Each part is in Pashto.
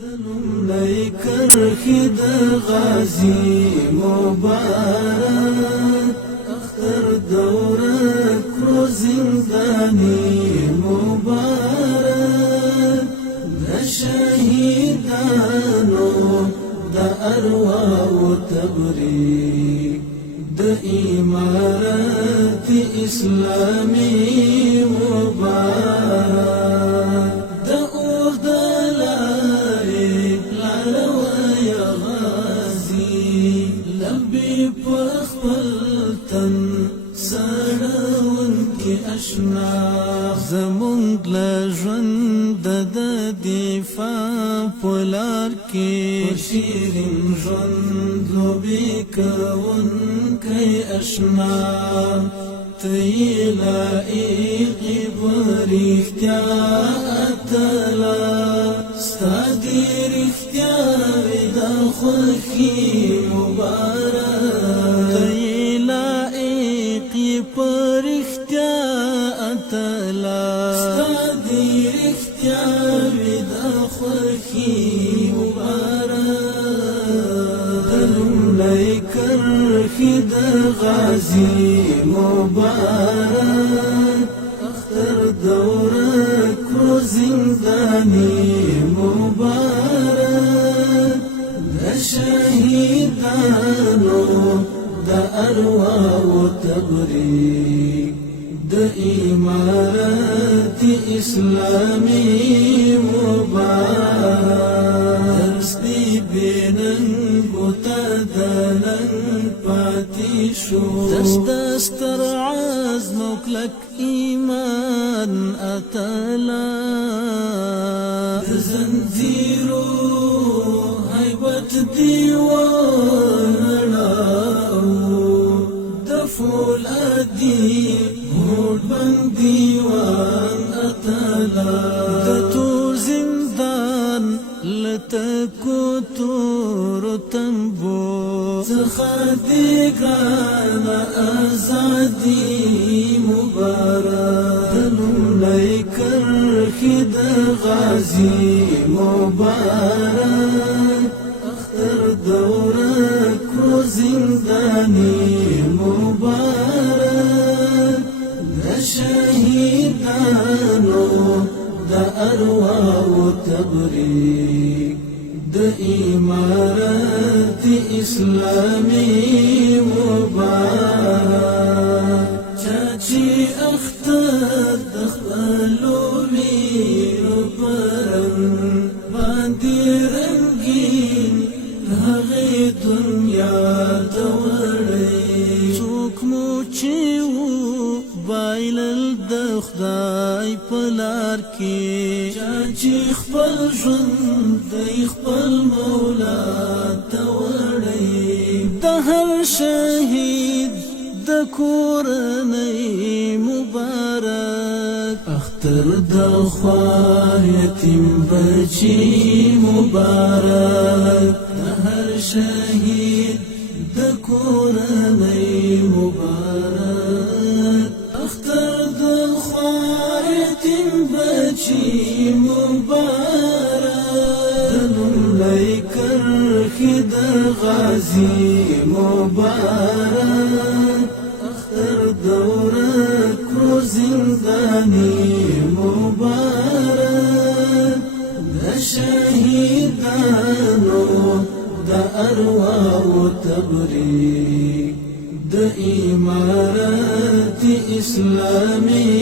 دلومړی کرښې د غازی مبارک اختر دوره کړو زندانی مبارک د شهیدانو د ارواحو تبریک د امارت اسلامی مبارک د اوږد لارې لاړوه یا غازي لمبې په خپل تن سړوونکي اشنا زمونږ له ژوند د دفاع په لار کې په شیرین ژوند لوبې کوونکی اشنا ته یې لایقې په رښتیا اتله ستا دې رښتیاوې د خوښي مبارک ته یې لایقې په رښتیا اتله ستا دې رښتیاوې د خوښي مبارک د لومړۍ کرښې د غازي مبارک اختر دوره کړو زندانی مبارک د شهیدانو د ارواحو تبریک د امارت اسلامی مبارک درس دی بیننګو ته د نن پاتې شو دستر عزم او کلک ایمان اتلا د زنځیرو هیبت دیوانړاو د فولادي هوډ بند دیوان اتلا د تور زندان لتکو تور تنبو څخه دی ګرانه ازادي مبارک د لومړۍ کرښې د غازي مبارک اختر دوره کړو زندانی مبارک د شهیدانو د ارواحو تبریک د امارت اسلامی مبارک چاچی اختر د خپلو ویرو پرن باندې رنګین هغې دنیا ته وړی څوک مو چې وو بایلل د خدای په لار کې چې خپل ژوند د خپل مولا ته وړی د هر شهید د کورنۍ مبارک اختر د خوار یتیم بچی مبارک د هر شهید د کورنۍ مبارک اختر د خوار یتیم بچی مبارک د لومړۍ کرښې د غازي مبارک اختر دوره کړو زندانی مبارک د شهیدانو د ارواحو تبریک د امارت اسلامی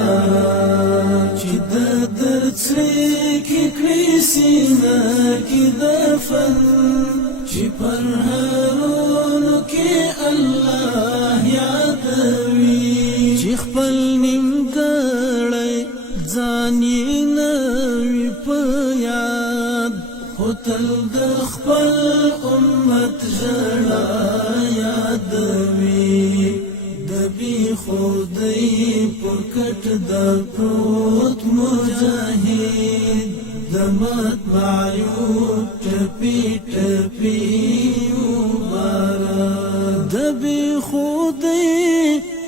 مبارک چې د درد څړیکې کړي سینه کې دفن چې پر هرونو کې الله یادوي چې خپل نیمګړی ځان یې نه وي په یاد خو تل د خپل امت ژړا یادوي د بې خودۍ په کټ د پروت مجاهد د مطبعیو ټپي ټپي مبارک د بې خودۍ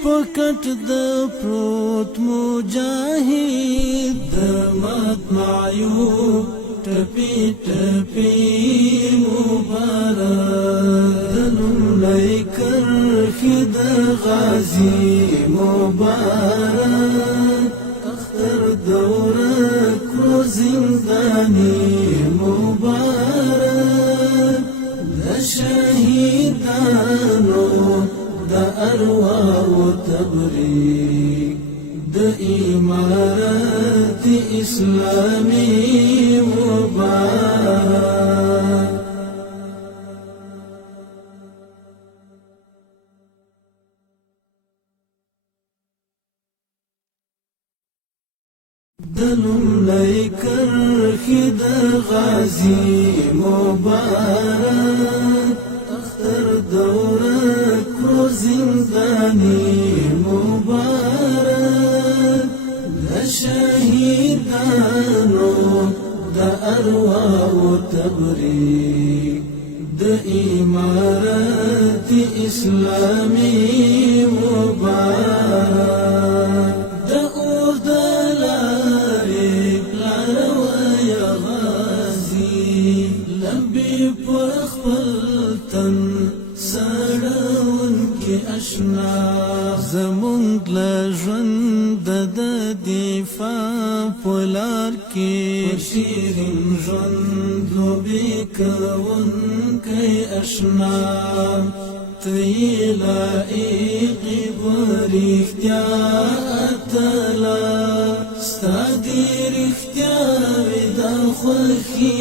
په کټ پټ د پروت مجاهد د مطمعیو ټپی ټپی مبارک د لومړی کرښې د غازی مبارک اختر دوره کړو زندانی مبارک د شهیدانو د ارواح تبریک د امارت اسلامی مبارک د لومړی کرښې د غازی مبارک اختر دوره کړو زندانی مبارک د شهیدانو د ارواح تبریک د امارت اسلامی مبارک د اور د لارې لاروی غازی لمبي پر خپل تن سړون کې اشنا زمونږ له ژوند د دفاع په لار کې شیرین ژوند لوبې کوونکی اشنا ته یې لایقې په رښتیا اتله ستا دې رښتیاوې د خوښي